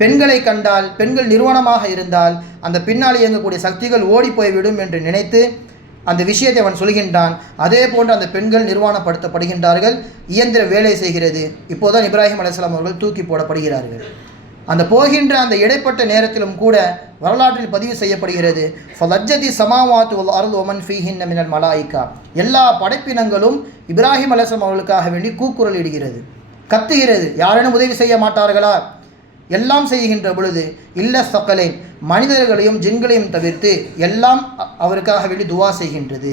பெண்களை கண்டால், பெண்கள் நிர்வாணமாக இருந்தால் அந்த பின்னால் இயங்கக்கூடிய சக்திகள் ஓடி போய்விடும் என்று நினைத்து அந்த விஷயத்தை அவன் சொல்கின்றான். அதே போன்று அந்த பெண்கள் நிர்வாணப்படுத்தப்படுகின்றார்கள். இயந்திர வேலை செய்கிறது. இப்போதான் இப்ராஹிம் அலைஹிஸ்ஸலாம் அவர்கள் தூக்கி போடப்படுகிறார்கள். அந்த போகின்ற அந்த இடைப்பட்ட நேரத்திலும் கூட வரலாற்றில் பதிவு செய்யப்படுகிறது, ஃபலஜ்ஜதி சமாவாத்து வல் அர்து வமன் ஃபீஹின்ன மினல் மலாயிகா, எல்லா படைப்பினங்களும் இப்ராஹிம் அலைஹிஸ்ஸலாம் அவர்களுக்காக வேண்டி கூக்குரல் இடுகிறது, கத்துகிறது. யாரேனும் உதவி செய்ய மாட்டார்களா? எல்லாம் செய்கின்ற பொழுது இல்ல சக்கலைன், மனிதர்களையும் ஜின்களையும் தவிர்த்து எல்லாம் அவருக்காக வேண்டி துவா செய்கின்றது.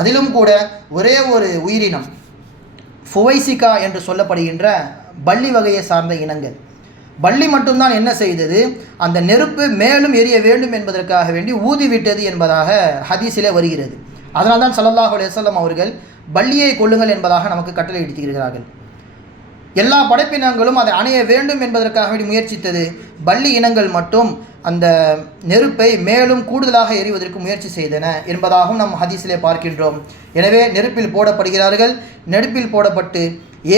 அதிலும் கூட ஒரே ஒரு உயிரினம் ஃபுவைசிகா என்று சொல்லப்படுகின்ற பள்ளி வகையை சார்ந்த இனங்கள், பள்ளி மட்டும்தான் என்ன செய்தது? அந்த நெருப்பு மேலும் எரிய வேண்டும் என்பதற்காக வேண்டி ஊதிவிட்டது என்பதாக ஹதீஸிலே வருகிறது. அதனால்தான் ஸல்லல்லாஹு அலைஹி வஸல்லம் அவர்கள் பள்ளியை கொள்ளுங்கள் என்பதாக நமக்கு கட்டளை இடுகிறார்கள். எல்லா படைப்பினங்களும் அதை அணைய வேண்டும் என்பதற்காக வேண்டி முயற்சித்தது. பள்ளி இனங்கள் மட்டும் அந்த நெருப்பை மேலும் கூடுதலாக எரிவதற்கு முயற்சி செய்தன என்பதாகவும் நம் ஹதீஸிலே பார்க்கின்றோம். எனவே நெருப்பில் போடப்படுகிறார்கள். நெருப்பில் போடப்பட்டு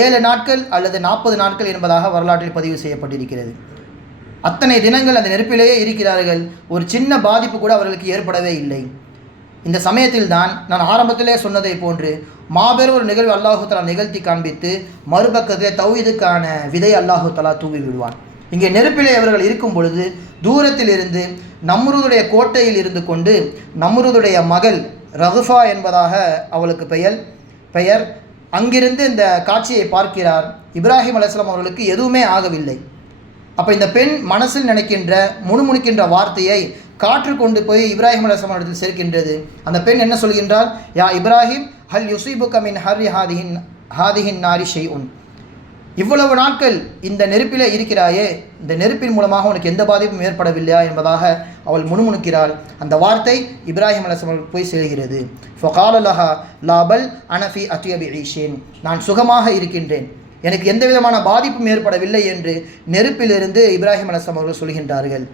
7 நாட்கள் அல்லது 40 நாட்கள் என்பதாக வரலாற்றில் பதிவு செய்யப்பட்டிருக்கிறது. அத்தனை தினங்கள் அந்த நெருப்பிலேயே இருக்கிறார்கள். ஒரு சின்ன பாதிப்பு கூட அவர்களுக்கு ஏற்படவே இல்லை. இந்த சமயத்தில் தான் நான் ஆரம்பத்திலே சொன்னதை போன்று மாபெரும் ஒரு நிகழ்வு அல்லாஹு தஆலா நிகழ்த்தி காண்பித்து மறுபக்கத்திலே தௌஹீதுக்கான விதை அல்லாஹு தஆலா தூவி விடுவான். இங்கே நெருப்பிலே அவர்கள் இருக்கும் பொழுது தூரத்தில் இருந்து நம்ரூதுடைய கோட்டையில் இருந்து கொண்டு நம்ரூதுடைய மகள் ரகுஃபா என்பதாக அவளுக்கு பெயர் அங்கிருந்து இந்த காட்சியை பார்க்கிறார். இப்ராஹிம் அலைஹிஸ்ஸலாம் அவர்களுக்கு எதுவுமே ஆகவில்லை. அப்போ இந்த பெண் மனசில் நினைக்கின்ற முணுமுணுக்கின்ற வார்த்தையை காற்று கொண்டு போய் இப்ராஹிம் அலைஹிஸ்ஸலாம் இடத்தில் சேர்க்கின்றது. அந்த பெண் என்ன சொல்கின்றால், யா இப்ராஹிம் ஹல் யுஸீபுக மின் ஹர்ரி ஹாதிஹின் நாரி ஷைஉன், இவ்வளவு நாட்கள் இந்த நெருப்பிலே இருக்கிறாயே, இந்த நெருப்பின் மூலமாக உனக்கு எந்த பாதிப்பும் ஏற்படவில்லையா என்பதாக அவள் முணுமுணுக்கிறாள். அந்த வார்த்தை இப்ராஹிம் அலைஹிஸ்ஸலாம் போய் சேர்கிறது. ஃபகால லஹா லா பல் அனஃபி அத்யபி ஈஷின், நான் சுகமாக இருக்கின்றேன், எனக்கு எந்த விதமான பாதிப்பும் ஏற்படவில்லை என்று நெருப்பிலிருந்து இப்ராஹிம் அலைஹிஸ்ஸலாம் அவர்கள் சொல்கின்றார்கள்.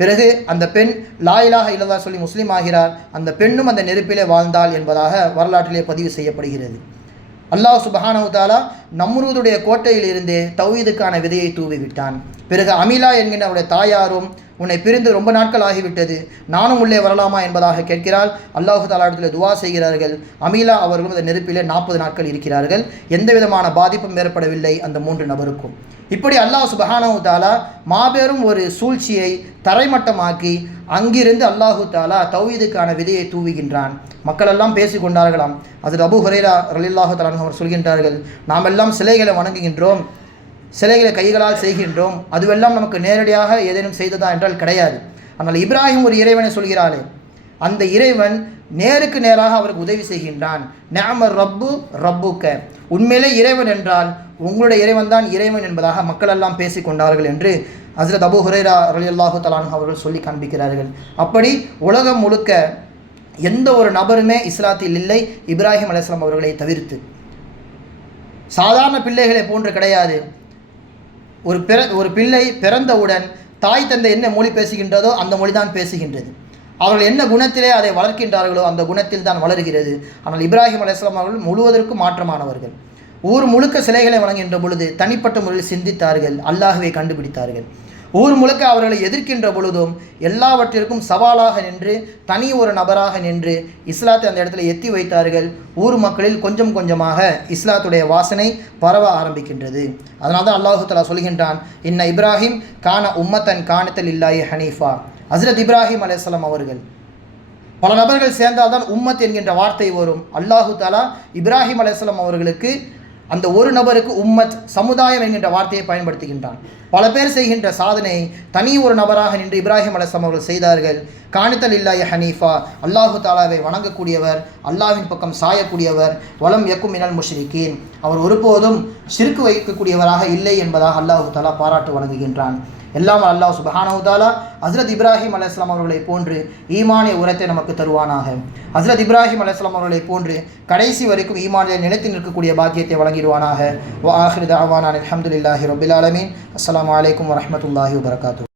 பிறகு அந்த பெண் லா இலாஹ இல்லல்லாஹ் சொல்லி முஸ்லீம் ஆகிறார். அந்த பெண்ணும் அந்த நெருப்பிலே வாழ்ந்தாள் என்பதாக வரலாற்றிலே பதிவு செய்யப்படுகிறது. அல்லாஹ் சுப்ஹானஹு வ தஆலா நம்ரூதுடைய கோட்டையிலிருந்து தௌஹீதுக்கான விதையை தூவி விட்டான். பிறகு அமிலா என்கின்ற அவருடைய தாயாரும் உன்னை பிரிந்து ரொம்ப நாட்கள் ஆகிவிட்டது, நானும் உள்ளே வரலாமா என்பதாக கேட்கிறாள். அல்லாஹு தஆலா இடத்தில் துவா செய்கிறார்கள். அமிலா அவர்களும் அந்த நெருப்பிலே 40 நாட்கள் இருக்கிறார்கள். எந்த விதமான பாதிப்பும் ஏற்படவில்லை அந்த 3 நபருக்கும். இப்படி அல்லாஹ் சுப்ஹானஹு வ தஆலா மாபெரும் ஒரு சூழ்ச்சியை தரைமட்டமாக்கி அங்கிருந்து அல்லாஹு தஆலா தௌஹீதுக்கான விதையை தூவுகின்றான். மக்கள் எல்லாம் பேசிக் கொண்டார்களாம். அதில் அபூ ஹுரைரா ரலியல்லாஹு தஆலா அன்ஹு அவர் சொல்கின்றார்கள், நாம் எல்லாம் சிலைகளை வணங்குகின்றோம், சிலைகளை கைகளால் செய்கின்றோம், அதுவெல்லாம் நமக்கு நேரடியாக ஏதேனும் செய்ததா என்றால் கிடையாது. ஆனால் இப்ராஹிம் ஒரு இறைவனை சொல்கிறாரே, அந்த இறைவன் நேருக்கு நேராக அவருக்கு உதவி செய்கின்றான். நிஅமர் ரப்பு ரப்புக்க, உண்மையிலே இறைவன் என்றால் உங்களுடைய இறைவன் தான் இறைவன் என்பதாக மக்கள் எல்லாம் பேசிக் கொண்டார்கள் என்று ஹஸ்ரத் அபூ ஹுரைரா ரலியல்லாஹு தஆலா அன்ஹு அவர்கள் சொல்லி காண்பிக்கிறார்கள். அப்படி உலகம் முழுக்க எந்த ஒரு நபருமே இஸ்லாத்தில் இல்லை இப்ராஹிம் அலைஹிஸ்ஸலாம் அவர்களை தவிர்த்து. சாதாரண பிள்ளைகளை போன்று கிடையாது. ஒரு பிள்ளை பிறந்தவுடன் தாய் தந்தை என்ன மொழி பேசுகின்றதோ அந்த மொழி தான் பேசுகின்றது. அவர்கள் என்ன குணத்திலே அதை வளர்க்கின்றார்களோ அந்த குணத்தில் தான் வளர்கிறது. ஆனால் இப்ராஹிம் அலைஹிஸ்ஸலாம் அவர்கள் முழுவதற்கும் மாற்றமானவர்கள். ஊர் முழுக்க சிலைகளை வணங்குகின்ற பொழுது தனிப்பட்ட முறையில் சிந்தித்தார்கள், அல்லாஹ்வை கண்டுபிடித்தார்கள். ஊர் முழுக்க அவர்களை எதிர்க்கின்ற பொழுதும் எல்லாவற்றிற்கும் சவாலாக நின்று தனி ஒரு நபராக நின்று இஸ்லாத்தை அந்த இடத்துல எத்தி வைத்தார்கள். ஊர் மக்களில் கொஞ்சம் கொஞ்சமாக இஸ்லாத்துடைய வாசனை பரவ ஆரம்பிக்கின்றது. அதனால தான் அல்லாஹு தஆலா சொல்கின்றான், இன்ன இப்ராஹிம் கான உம்மத்தன் கானத்தல் இல்லாஹி ஹனீஃபா. ஹஸ்ரத் இப்ராஹிம் அலைஹிஸ்ஸலாம் அவர்கள், பல நபர்கள் சேர்ந்தால்தான் உம்மத் என்கின்ற வார்த்தை வரும். அல்லாஹு தஆலா இப்ராஹிம் அலைஹிஸ்ஸலாம் அவர்களுக்கு அந்த ஒரு நபருக்கு உம்மத் சமுதாயம் என்கின்ற வார்த்தையை பயன்படுத்துகின்றான். பல பேர் செய்கின்ற சாதனையை தனி ஒரு நபராக நின்று இப்ராஹிம் அலைஹிஸ்ஸலாம் அவர்கள் செய்தார்கள். கானித்தல் இல்லாஹி ஹனீஃபா, அல்லாஹு தாலாவை வணங்கக்கூடியவர், அல்லாஹ்வின் பக்கம் சாயக்கூடியவர். வலம் யக்கும் மினல் முஷ்ரிகீன், அவர் ஒருபோதும் ஷிர்க் வைக்கக்கூடியவராக இல்லை என்பதாக அல்லாஹு தாலா பாராட்டு வழங்குகின்றான். எல்லாம் அல்லாஹ் சுப்ஹானஹு வ தஆலா ஹஸ்ரத் இப்ராஹிம் அலைஹிஸ்ஸலாம் அவர்களை போன்று ஈமானிய உரத்தை நமக்கு தருவானாக. ஹஸ்ரத் இப்ராஹிம் அலைஹிஸ்ஸலாம் அவர்களை போன்று கடைசி வரைக்கும் ஈமானில் நிலைத்து நிற்கக்கூடிய பாக்கியத்தை வழங்கிடுவானாக. வ ஆஹிரு தஅவானா அல்ஹம்துலில்லாஹி ரப்பில் ஆலமீன். அஸ்ஸலாமு அலைக்கும் வரஹ்மத்துல்லாஹி வபரகாத்துஹு.